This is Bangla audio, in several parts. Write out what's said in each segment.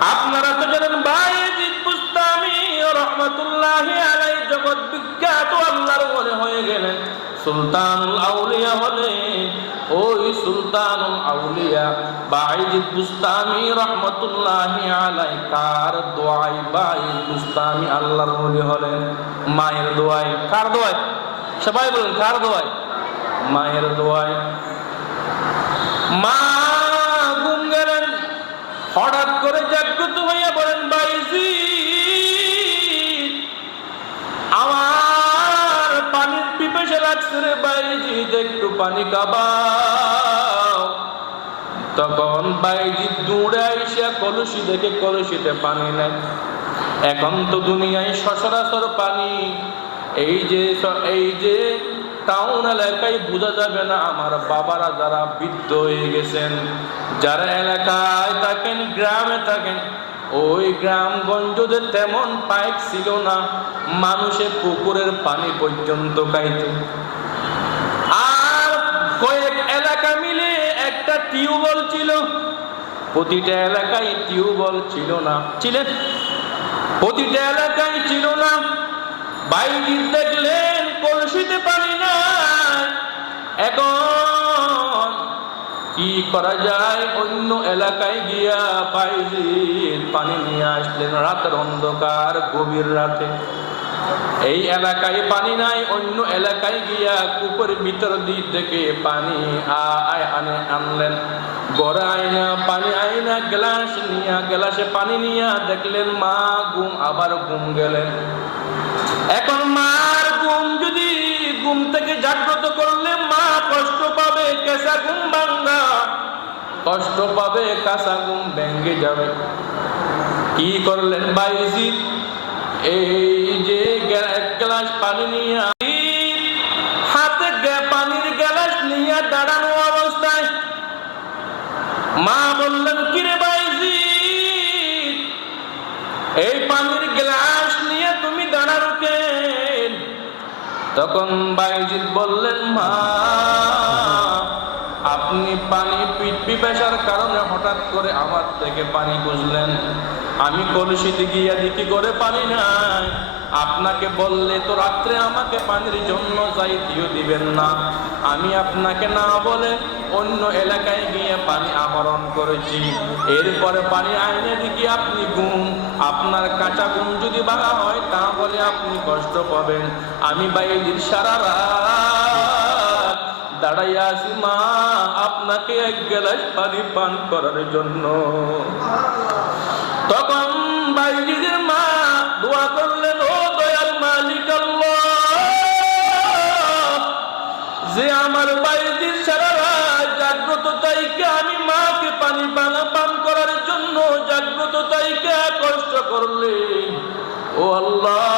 আপনারা তো জানেন বাইজিদ বুস্তামি রহমাতুল্লাহি আলাই জগৎ বিখ্যাত আল্লাহর হয়ে গেলেন। সুলতানুল আউলিয়া ওই সুলতানুল আউলিয়া বাইজিদ বুস্তামি রহমাতুল্লাহি আলাই কার দোয়াই আল্লাহর বলে হলেন? মায়ের দোয়াই। কার দোয়াই? সবাই বলেন, কার দোয়াই? মায়ের দোয়াই। মা গুম গেলেন হঠাৎ করে জাগ্রত হইয়া বলেন বাইজি আমার পানির পিপাসা লাগছে রে বাইজি একটু পানি কাবাও। তখন বাইজি দৌড়ে আইসা কলসি দেখে কলসিতে পানি নেয়। এখন তো দুনিয়ায় সচরাচর পানি। এই যে এই যে টাউন এলাকায় বোঝা যাবে না আমার বাবারা যারা বৃদ্ধ হয়ে গেছেন। যারা এলাকায় থাকেন, গ্রামে থাকেন ওই গ্রামগঞ্জদের তেমন পাইপ ছিল না মানুষের পুকুরের পানি পর্যন্ত খাইত। আর কয়েক এলাকা মিলে একটা টিউবওয়েল ছিল। প্রতিটা এলাকায় টিউবওয়েল ছিল না। ছিলেন? প্রতিটা এলাকায় ছিল না। বাইরে দেখলেন কলসিতে পানি না এখন কি করা যায়? অন্য এলাকায় গিয়া বাইরে পানি নিয়ে আসলেন। রাতের অন্ধকার, গভীর রাতে। এই এলাকায় পানি নাই, অন্য এলাকায় গিয়া কুপের ভিতর দিক থেকে পানি আয় আনে আনলেন। গড়ে আয়না, পানি আয়না, গ্লাস নিয়া, গ্লাসে পানি নিয়া দেখলেন, মা ঘুম, আবার ঘুম গেলেন। এখন মার ঘুম যদি ঘুম থেকে জাগ্রত করলে মা কষ্ট পাবে কেসা ঘুম কষ্ট পাবে, কাঁচা ঘুম যাবে। কি করলেন বাইজি? এই যে এক গ্লাস পানি নিয়ে দাঁড়ানো অবস্থায়। মা বললেন, কিরে বাইজি? এই পানির গ্লাস নিয়ে তুমি দাঁড়ানো তখন বাইজিৎ বললেন, মা আপনি পানি পিপাসার কারণে হঠাৎ করে আমার থেকে পানি বুঝলেন। আমি কলসিতে গিয়া দেখি করে পানি নাই। আপনাকে বললে তো রাত্রে আমাকে পানির জন্য যাইতেও দিবেন না। আমি আপনাকে না বলে অন্য এলাকায় গিয়ে পানি আহরণ করেছি। এরপরে পানি আইনে দেখি আপনি ঘুম আপনার কাঁচা ঘুম যদি ভাঙা হয়, তাহলে আপনি কষ্ট পাবেন। আমি বাইরের সারা রাত দাঁড়াইয়া আছি, মা, আপনাকে এক গ্লাস পানি পান করার জন্য। তখন বাইজিদের মা, দোয়া করলেন, ও দয়াল মালিক যে আমার বাইজির সারা রাত জাগ্রত তাইকে আমি মাকে পানি পানা পান করার জন্য জাগ্রত তাইকে কষ্ট করলে ও আল্লাহ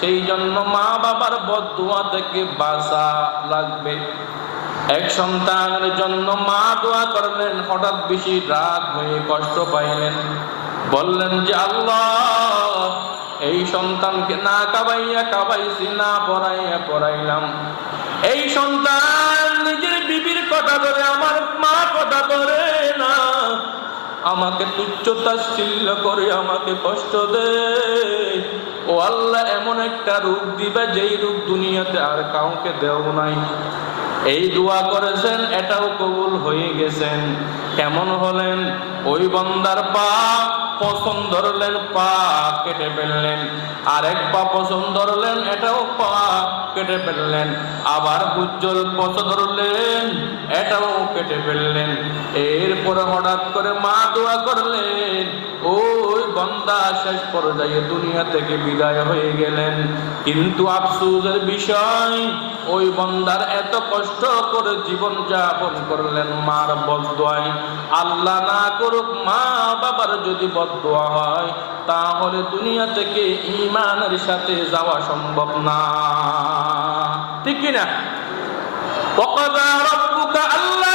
সেই জন্য মা বাবার বদুয়া থেকে বাঁচা লাগবে। এক সন্তানের জন্য মা দোয়া করলেন, হঠাৎ বেশি রাগ হয়ে কষ্ট পাইলেন। বললেন যে, আল্লাহ, এই সন্তানকে না কাবাইয়া কাবাইছি, না পড়াইয়া পড়াইলাম এই সন্তান নিজের বিবির কথা ধরে, আমার মা কথা ধরে না। আমাকে তুচ্ছতা করে, আমাকে কষ্ট দে ও আল্লাহ এমন একটা রূপ দিবে যেই রূপ দুনিয়াতে আর কাউকে দেও নাই। এই দোয়া করেছেন, এটাও কবুল হয়ে গেছেন। কেমন হলেন? ওই বন্দার পা পছন্দ ধরলেন, পা কেটে ফেললেন। আরেক পা পছন্দ ধরলেন, এটাও পা কেটে ফেললেন। আবার উজ্জ্বল পছন্দ ধরলেন, এটাও কেটে ফেললেন। এরপরে হঠাৎ করে মা দোয়া করলেন বন্ধ বন্দা শেষ পর্যায়ে দুনিয়া থেকে বিদায় হয়ে গেলেন। কিন্তু আফসুসের বিষয়, ওই বন্দার এত কষ্ট করে জীবন যাপন করলেন মার বদোয়ায়। আল্লাহ না করুক মা বাবার যদি বদোয়া হয়, তাহলে দুনিয়া থেকে ইমানের সাথে যাওয়া সম্ভব না। ঠিক কিনা? আল্লাহ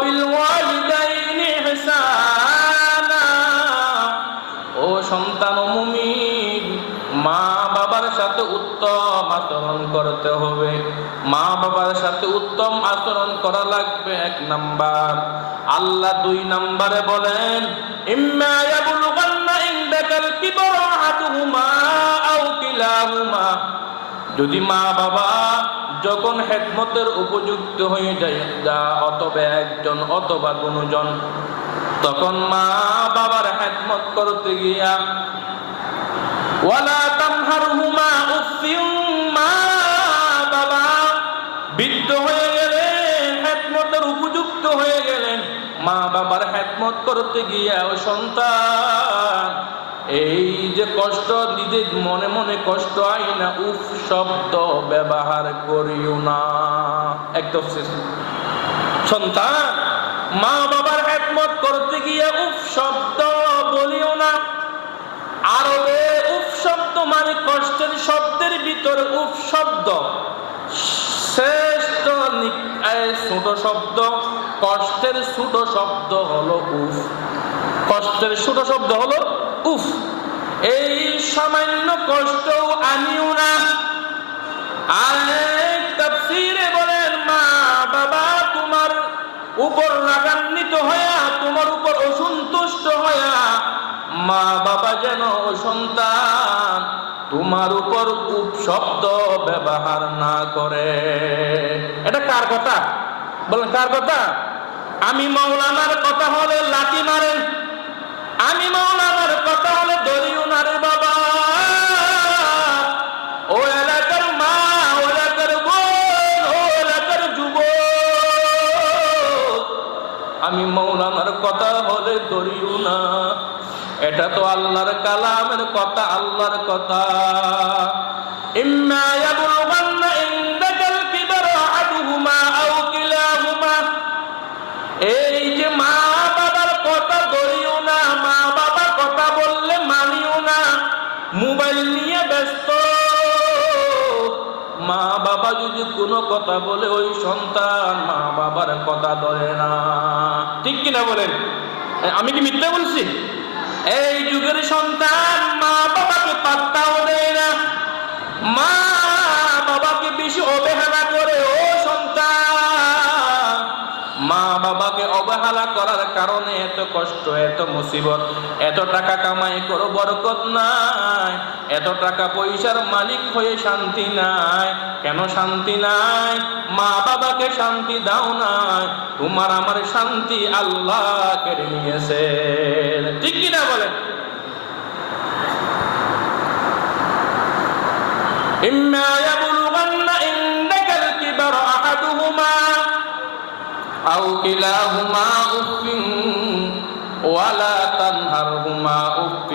وبالوالدين إحسانا ও সন্তান মুমিন মা বাবার সাথে উত্তম আচরণ করতে হবে মা বাবার সাথে উত্তম আচরণ করা লাগবে এক নাম্বার আল্লাহ দুই নাম্বারে বলেন ইম্মা ইয়াবলুগান্না ইনদাকাল কিবরা আহাদুহুমা আও কিলাহুমা যদি মা বাবা যখন হেকমতের উপযুক্ত হয়ে যায়, যা অথবা একজন অথবা কোনজন তখন মা বাবার হেকমত করতে গিয়া, ওয়ালা তানহারহুমা উফিন মা বাবা। বৃদ্ধ হয়ে গেলেন, হেকমতের উপযুক্ত হয়ে গেলেন। মা বাবার হেকমত করতে গিয়া, ও সন্তান এই যে কষ্ট, নিজের মনে মনে কষ্ট আই না উফ শব্দ ব্যবহার করিও না। একদম সন্তান মা বাবার একমত করতে গিয়ে উফ শব্দ বলিও না। আরবে উফ শব্দ মানে কষ্টের শব্দের ভিতরে উফ শব্দ। শ্রেষ্ঠ ছোট শব্দ, কষ্টের ছোট শব্দ হলো উফ। কষ্টের ছোট শব্দ হলো উফ, এই সামান্য কষ্ট আনিও না। এক বলেন তোমার উপর রাগান্বিত হয়া তোমার উপর অসন্তুষ্ট হয়া মা বাবা যেন সন্তান তোমার উপর উপ শব্দ ব্যবহার না করে। এটা কার কথা? বলেন, কার কথা? আমি মৌলানার কথা হলে লাঠি মারেন। আমি মৌলানার দরিও না রে বাবা আমি মৌলানার কথা হলে ধরিও না। এটা তো আল্লাহর কালামের কথা, আল্লাহর কথা। ইম্মা মা বাবা যদি কোনো কথা বলে, ওই সন্তান মা বাবার কথা ধরে না। ঠিক কিনা বলেন? আমি কি মিথ্যা বলছি? এই যুগের সন্তান করার কারণে এত কষ্ট এত মুসিবত এত টাকা কামাই করো বরকত নাই এত টাকা পয়সার মালিক হয়ে শান্তি নাই কেন শান্তি নাই মা বাবাকে শান্তি দাও নাই তোমার আমার শান্তি আল্লাহ কেড়ে নিয়েছে ঠিক কিনা বলেন إما يبلغن عندك الكبر أحدهما أو كلاهما أف ولا تنهرهما أف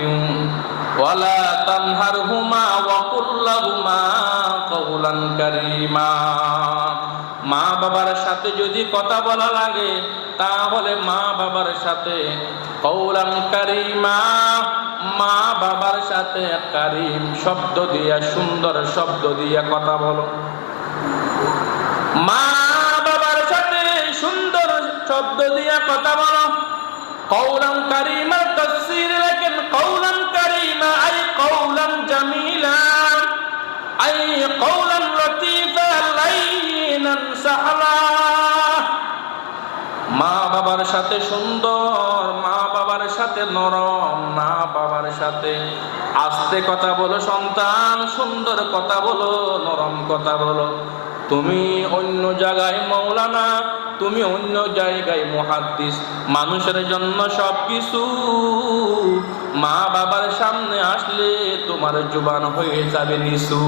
ولا تنهرهما وقل لهما قولا كريما মা বাবার সাথে যদি কথা বলা লাগে তাহলে মা বাবার সাথে কৌলান কারিমা মা বাবার সাথে কারিম শব্দ দিয়া সুন্দর শব্দ দিয়া কথা বলো মা বাবার সাথে সুন্দর শব্দ দিয়া কথা বলো। কৌলাম কারিমা লেখেন কৌলাম কারিমা, আই কৌলাম জামিলা। আই কৌলাম মা বাবার সাথে সুন্দর, মা বাবার সাথে নরম, মা বাবার সাথে আস্তে কথা বলো সন্তান, সুন্দর কথা বলো, নরম কথা বলো। তুমি অন্য জায়গায় মৌলানা তুমি অন্য জায়গায় মহাদ্দিস। মানুষের জন্য সব কিছু মা বাবার সামনে আসলে তোমার জুবান হয়ে যাবে নিসু